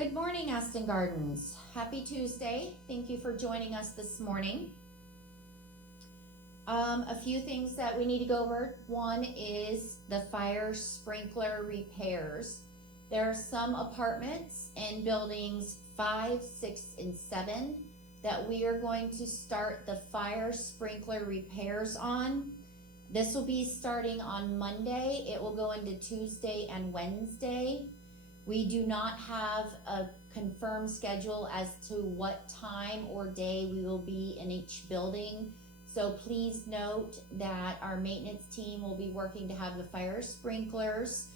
Good morning, Aston Gardens. Happy Tuesday. Thank you for joining us this morning. A few things that we need to go over. One is the fire sprinkler repairs. There are some apartments in buildings 5, 6, and 7 that we are going to start the fire sprinkler repairs on. This will be starting on Monday. It will go into Tuesday and Wednesday. We do not have a confirmed schedule as to what time or day we will be in each building. So please note that our maintenance team will be working to have the fire sprinklers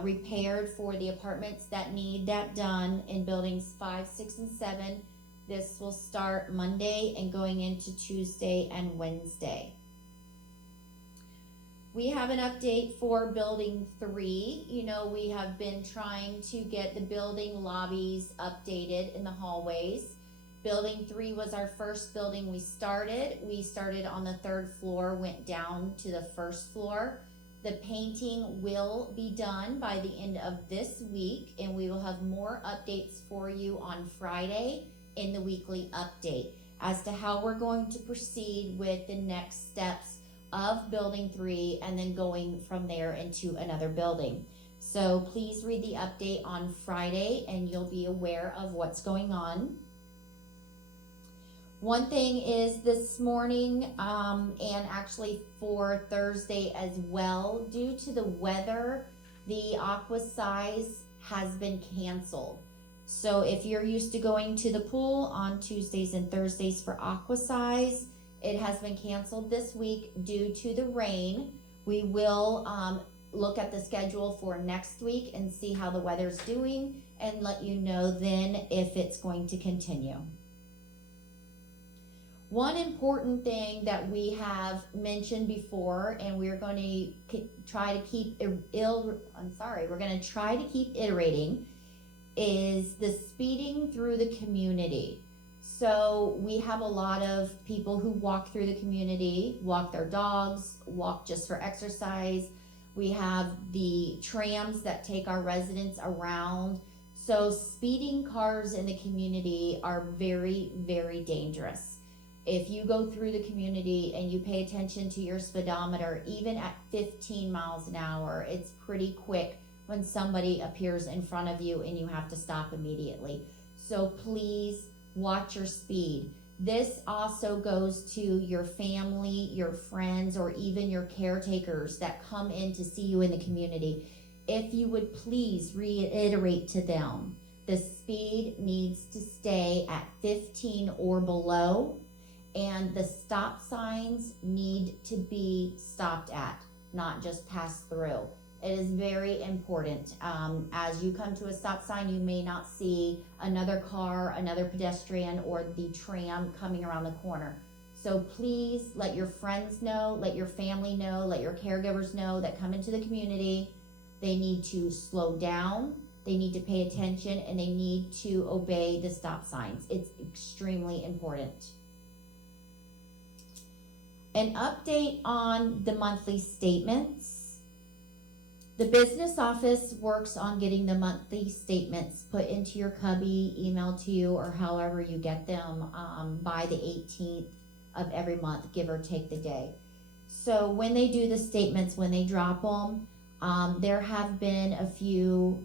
repaired for the apartments that need that done in buildings 5, 6, and 7. This will start Monday and going into Tuesday and Wednesday. We have an update for building 3. You know, we have been trying to get the building lobbies updated in the hallways. Building 3 was our first building we started. We started on the 3rd floor, went down to the 1st floor. The painting will be done by the end of this week, and we will have more updates for you on Friday in the weekly update as to how we're going to proceed with the next steps of building 3 and then going from there into another building. So please read the update on Friday and you'll be aware of what's going on. One thing is this morning and actually for Thursday as well, due to the weather, the aqua size has been canceled. So if you're used to going to the pool on Tuesdays and Thursdays for aqua size, it has been canceled this week due to the rain. We will look at the schedule for next week and see how the weather's doing and let you know then if it's going to continue. One important thing that we have mentioned before, and we're going to try to keep iterating, is the speeding through the community. So we have a lot of people who walk through the community, walk their dogs, walk just for exercise. We have the trams that take our residents around. So speeding cars in the community are very, very dangerous. If you go through the community and you pay attention to your speedometer, even at 15 miles an hour, it's pretty quick when somebody appears in front of you and you have to stop immediately. So please watch your speed. This also goes to your family, your friends, or even your caretakers that come in to see you in the community. If you would please reiterate to them, the speed needs to stay at 15 or below, and the stop signs need to be stopped at, not just passed through. It is very important. As you come to a stop sign, you may not see another car, another pedestrian, or the tram coming around the corner. So please let your friends know, let your family know, let your caregivers know that come into the community. They need to slow down, they need to pay attention, and they need to obey the stop signs. It's extremely important. An update on the monthly statements. The business office works on getting the monthly statements put into your cubby, emailed to you, or however you get them by the 18th of every month, give or take the day. So when they do the statements, when they drop them, there have been a few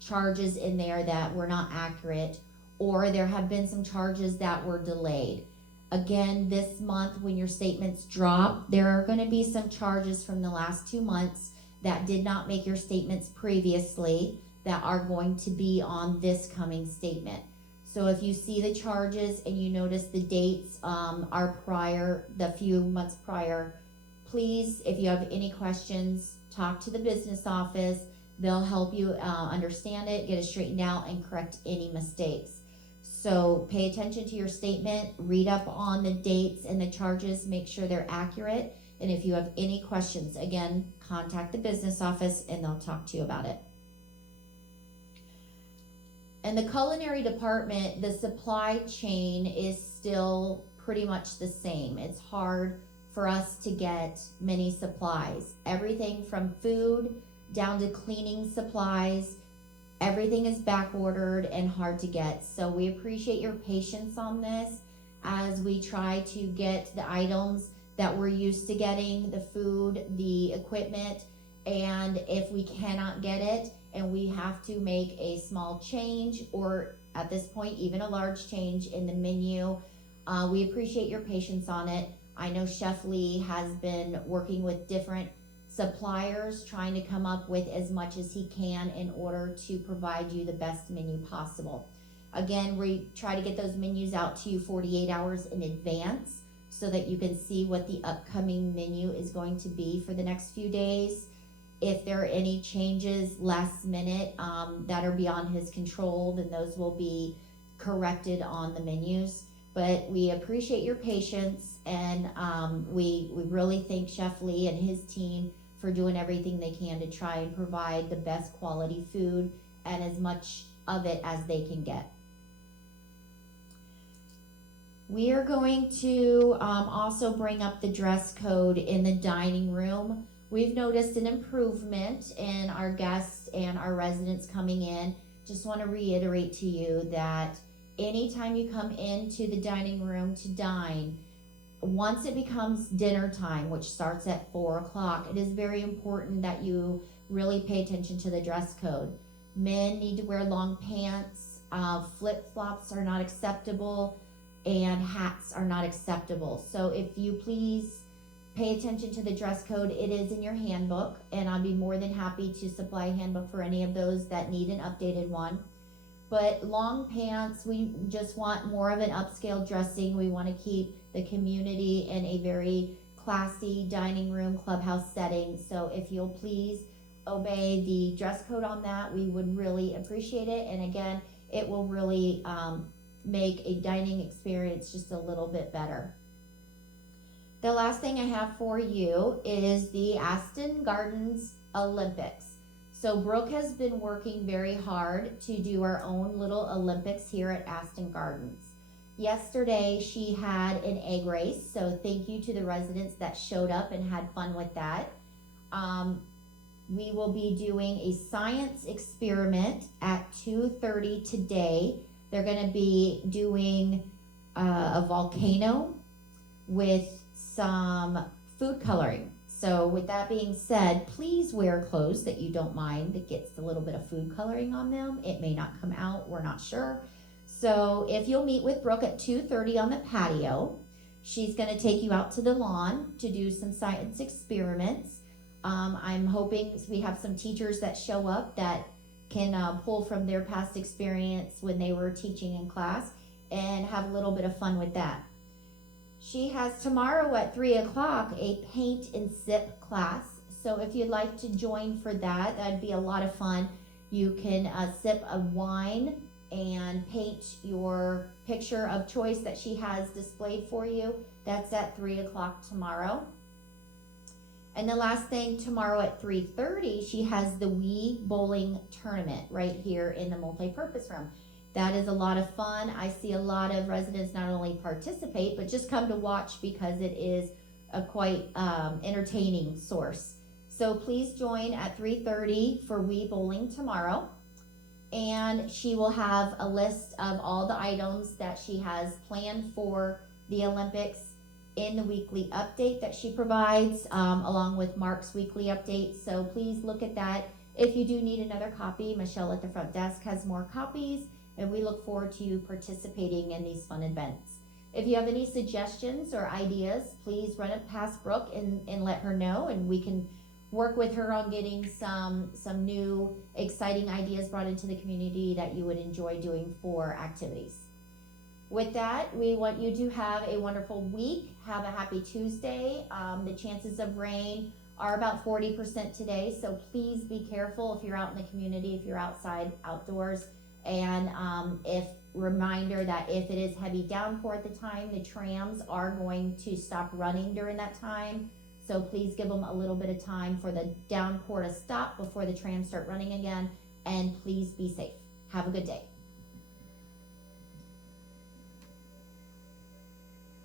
charges in there that were not accurate, or there have been some charges that were delayed. Again, this month when your statements drop, there are going to be some charges from the last 2 months that did not make your statements previously that are going to be on this coming statement. So if you see the charges and you notice the dates are prior, the few months prior, please, if you have any questions, talk to the business office. They'll help you understand it, get it straightened out, and correct any mistakes. So pay attention to your statement, read up on the dates and the charges, make sure they're accurate. And if you have any questions, again, contact the business office and they'll talk to you about it. In the culinary department, the supply chain is still pretty much the same. It's hard for us to get many supplies. Everything from food down to cleaning supplies Everything is back ordered and hard to get. So we appreciate your patience on this as we try to get the items that we're used to getting, the food, the equipment, and if we cannot get it and we have to make a small change, or at this point even a large change in the menu, we appreciate your patience on it. I know Chef Lee has been working with different suppliers trying to come up with as much as he can in order to provide you the best menu possible. Again, we try to get those menus out to you 48 hours in advance so that you can see what the upcoming menu is going to be for the next few days. If there are any changes last minute that are beyond his control, then those will be corrected on the menus. But we appreciate your patience, and we really thank Chef Lee and his team for doing everything they can to try and provide the best quality food and as much of it as they can get. We are going to also bring up the dress code in the dining room. We've noticed an improvement in our guests and our residents coming in. Just want to reiterate to you that anytime you come into the dining room to dine, once it becomes dinner time, which starts at 4 o'clock, it is very important that you really pay attention to the dress code. Men need to wear long pants, flip-flops are not acceptable, and hats are not acceptable. So if you please pay attention to the dress code, it is in your handbook, and I'll be more than happy to supply a handbook for any of those that need an updated one. But long pants, we just want more of an upscale dressing. We want to keep the community in a very classy dining room clubhouse setting. So if you'll please obey the dress code on that, we would really appreciate it. And again, it will really make a dining experience just a little bit better. The last thing I have for you is the Aston Gardens Olympics. So Brooke has been working very hard to do our own little Olympics here at Aston Gardens. Yesterday she had an egg race, so thank you to the residents that showed up and had fun with that. We will be doing a science experiment at 2:30 today. They're going to be doing a volcano with some food coloring. So with that being said, please wear clothes that you don't mind that gets a little bit of food coloring on them. It may not come out, we're not sure. So if you'll meet with Brooke at 2:30 on the patio, she's going to take you out to the lawn to do some science experiments. I'm hoping we have some teachers that show up that can pull from their past experience when they were teaching in class and have a little bit of fun with that. She has tomorrow at 3 o'clock a paint and sip class. So if you'd like to join for that, that'd be a lot of fun. You can sip a wine and paint your picture of choice that she has displayed for you. That's at 3 o'clock tomorrow. And the last thing, tomorrow at 3:30, she has the Wii bowling tournament right here in the multi-purpose room. That is a lot of fun. I see a lot of residents not only participate, but just come to watch because it is a quite entertaining source. So please join at 3:30 for Wii bowling tomorrow. And she will have a list of all the items that she has planned for the Olympics in the weekly update that she provides, along with Mark's weekly update. So please look at that. If you do need another copy, Michelle at the front desk has more copies, and we look forward to you participating in these fun events. If you have any suggestions or ideas, please run it past Brooke and let her know, and we can work with her on getting some new exciting ideas brought into the community that you would enjoy doing for activities. With that, we want you to have a wonderful week. Have a happy Tuesday. The chances of rain are about 40% today, so please be careful if you're out in the community, if you're outside, outdoors. And reminder that if it is heavy downpour at the time, the trams are going to stop running during that time. So please give them a little bit of time for the downpour to stop before the trams start running again. And please be safe. Have a good day.